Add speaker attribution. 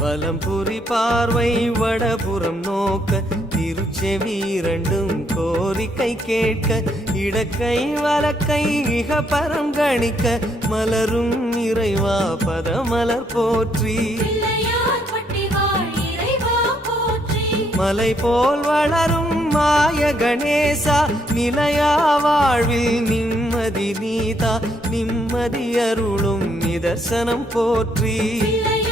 Speaker 1: வலம்புரி பார்வை வடபுறம் நோக்க திருச்செவி இரண்டும் கோரிக்கை கேட்க இடக்கை வலக்கை இக பரம் கணிக்க மலரும் இறைவா பதமலர் போற்றி. மலை போல் வளரும் மாய கணேசா நிலையா வாழ்வில் நிம்மதி நீதா நிம்மதி அருளும் நிதர்சனம் போற்றி.
Speaker 2: பிள்ளையார்